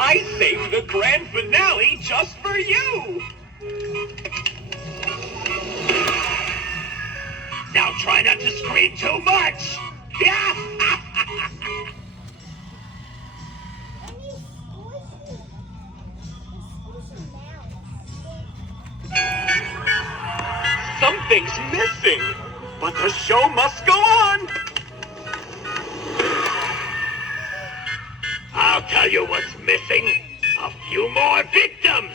I saved the grand finale just for you. Now try not to scream too much. Something's missing, but the show must go on. I'll tell you what's missing. A few more victims.